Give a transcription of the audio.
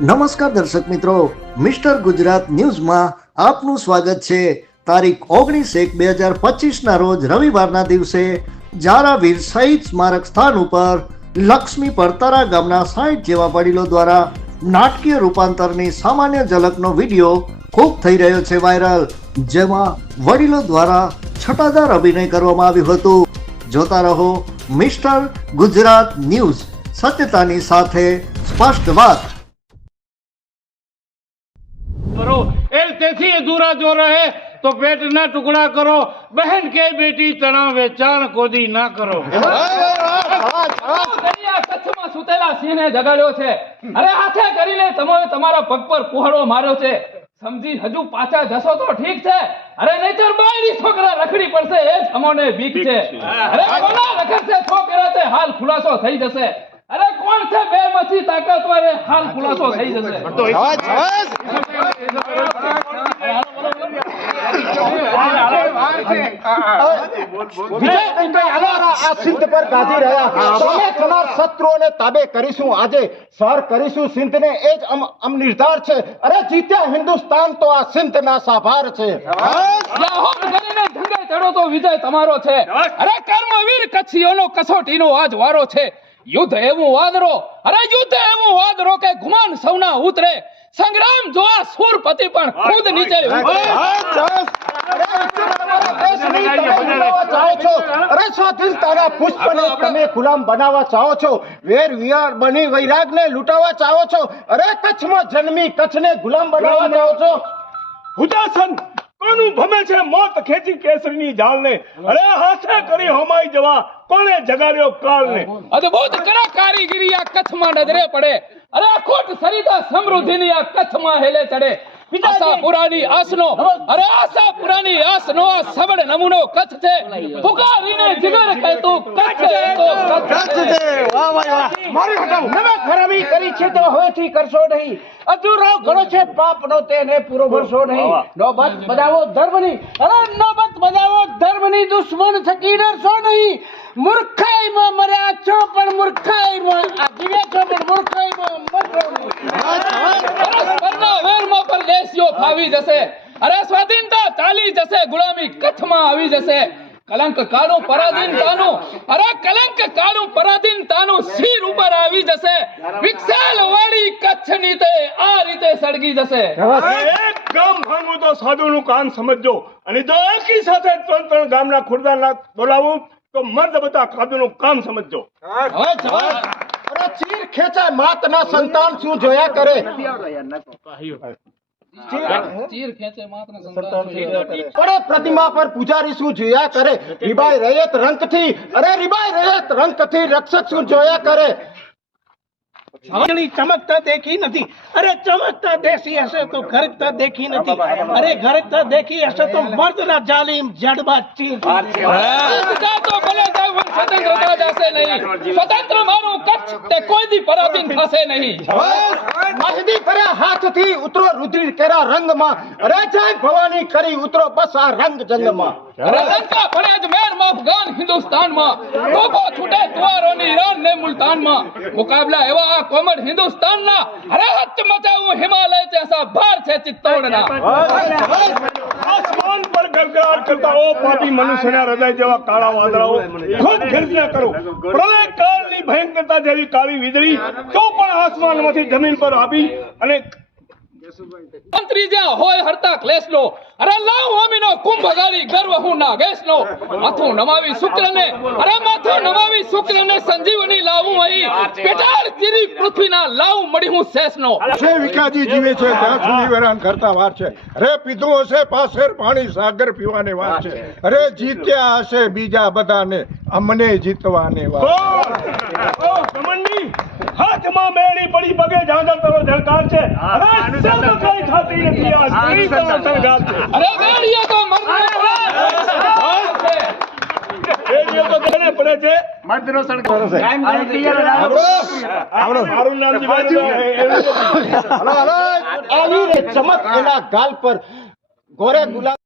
નમસ્કાર દર્શક મિત્રો, મિસ્ટર ગુજરાત ન્યૂઝમાં આપનું સ્વાગત છે. તારીખ ઓગણીસ એક બે હજાર પચીસના રોજ રવિવારના દિવસે જારાવીર શહીદ સ્મારક સ્થાન ઉપર લક્ષ્મી પરતારા ગામના સાઠ જેવા વડીલો દ્વારા નાટકીય રૂપાંતરની સામાન્ય ઝલકનો વીડિયો ખૂબ થઈ રહ્યો છે વાયરલ, જેમાં વડીલો દ્વારા છટાદાર અભિનય કરવામાં આવ્યું હતું. જોતા રહો મિસ્ટર ગુજરાત ન્યૂઝ, સત્યતાની સાથે સ્પષ્ટ વાત. કરો. એ તેથી અધૂરા જો રહે તો પેટના ટુકડા કરો. બહેન કે બેટી તણા વેચાણ કોદી ના કરો. કચ્છમાં સુતેલા સિંહને જગાડ્યો છે. અરે હાથે કરીને તમે તમારા પગ પર કુહાડો માર્યો છે. સમજી હજુ પાછા જશો તો ઠીક છે. અરે નહીતર બાયરી છોકરા રખડી પડશે એ જ અમોને બીક છે. અરે કોના રખડશે છોકરા તે હાલ ખુલાસો થઈ જશે. કોણ છે બે માંથી તાકાતવાર એ હાલ ખુલાસો થઈ જશે. સિંધ શત્રુઓને તાબે કરીશું. આજે સર કરીશું સિંધને. એ જ અમ અમ નિર્ધાર છે. અરે જીત્યા હિન્દુસ્તાન તો આ સિંધના સાભાર છે. જંગલ ચડો તો વિજય તમારો છે. અરે કર્મવીર કચ્છીઓનો કસોટીનો આજ વારો છે. યુદ્ધ એવું વાદરો અરે યુદ્ધ એવું વાદરો કે ગુમાન સૌના ઉતરે. સંગ્રામ જોવા સુરપતિ પણ ખુદ નીચે તમે બનાવવા ચાહો છો? અરે સ્વાધીનતાના પુષ્પને તમે ગુલામ બનાવવા ચાહો છો? વેર વિહાર બની વૈરાગને લૂંટાવા ચાહો છો? અરે કચ્છમાં જન્મી કચ્છને ગુલામ બનાવવા ચાહો છો? હુદાસન કોનું ભમે છે મોત ખેંચી કેસરીની જાળને. અરે હાથે કરી હમાઈ જવા. કોને જગાડ્યો કાળને? અદ્ભુત કરા કારીગીરી આ કચ્છમાં નજરે પડે. અરે અખોટ સરિતા સમૃદ્ધિની આ કચ્છમાં હેલે ચડે. આશાપુરાની આસનો અરે આશાપુરાની આસનો આ સબળ નમૂનો કચ્છ છે. પુકારીને જીગર કહેતું કચ્છ તો કચ્છ છે. નવા ખરાબી કરી છે તો હવેથી કરશો નહીં. અધૂરો ઘણો છે પાપનો તેને પૂરો ભરશો નહીં. નોબત બજાવો ધર્મની. અરે નોબત બજાવો ધર્મની દુશ્મન થકી ડરશો નહીં. મૂર્ખાઈમાં મર્યા છો પણ મૂર્ખાઈમાં જીવ્યા છો પણ મૂર્ખાઈમાં મરશો ફાવી જશે. અરે સ્વાધીનતા ચાલી જશે. ગુલામી કચ્છમાં આવી જશે. કલંક કાળું પરાધીનતાનું અરે કલંક કાળું પરાધીનતાનું શિર ઉપર આવી જશે. વિકસાલ વાળી કચ્છની તે આ રીતે સળગી જશે. એકદમ ભાંગું તો સાધુનું કામ સમજજો. અને જો એકી સાથે ત્રણ ત્રણ ગામના ખુરદાના બોલાવું તો મર્દ બધા ખાધુનું કામ સમજજો. અરે ચીર ખેંચાય માતના સંતાન શું જોયા કરે? ચીર ખેંચે માત્ર સંતાન પડે પ્રતિમા પર પૂજારી શું જોયા કરે? રીબાઈ રયત રંકથી અરે રીબાઈ રયત રંકથી રક્ષક શું જોયા કરે? વાદળી ચમકતા દેખી નથી. અરે ચમકતા દેખી હશે તો ગરકતા દેખી નથી. અરે ગરકતા દેખી હશે તો મર્દના જાલિમ જડબા ચીર. તો ભલે જાવ પણ સ્વતંત્રતા જશે નહીં. સ્વતંત્ર મારું કચ્છ તે કોઈ દી પરાધીન થશે નહીં. મહેદી કર્યા હાથથી ઉતરો રુદ્રી કેરા રંગમાં. અરે જય ભવાની કરી ઉતરો બસ આ રંગ જંગમાં. લંકા પડે જ મેરમાં અફઘાન હિન્દુસ્તાનમાં. લોકો છૂટે દ્વારોની ને મુલતાનમાં મુકાબલા એવા આ કોમડ હિન્દુસ્તાનના અરે હચ મચાવું હિમાલય જૈસા ભાર છે ચિત્તોડના. આસમાન પર ગરગરાટ કરતા ઓ પાપી મનુષ્યના હૃદય જેવા કાળા વાદળાઓ ખૂબ ગર્જના કરો. પ્રલય કાળની ભયંકરતા જેવી કાળી વીજળી તો પણ આસમાનમાંથી જમીન પર આવી અને મંત્રી જ્યાં હોય હરતા ક્લેશનો. અરે લાવ અમીનો કુંભ ગાડી ગર્વ હું નાગેશનો માથું નમાવી શુક્રને અરે માથું નમાવી શુક્રને સંજીવની લાવું અહીં. પેટાળ ચીરી પૃથ્વીના લાવ મળી હું શેષનો. છે વિકાજી જીવે છે ત્યાં સુધી વેરાન કરતા વાર છે. અરે પીધું હશે પાસેર પાણી સાગર પીવાની વાત છે. અરે જીત્યા હશે બીજા બધાને અમને જીતવાની ઓ કમંડી હાથમાં મેળી પડી પગે જાંગર તરો ઝળકાર છે. અરે સબ કઈ ખાતી નથી આ સ્ત્રી તરો ઝળકાર છે. અરે મેળીએ તો મરને તો તેને પડે છે. મારું નામ જીવાજી આવી રે ચમક એના ગાલ પર. ગોરે ગુલાબ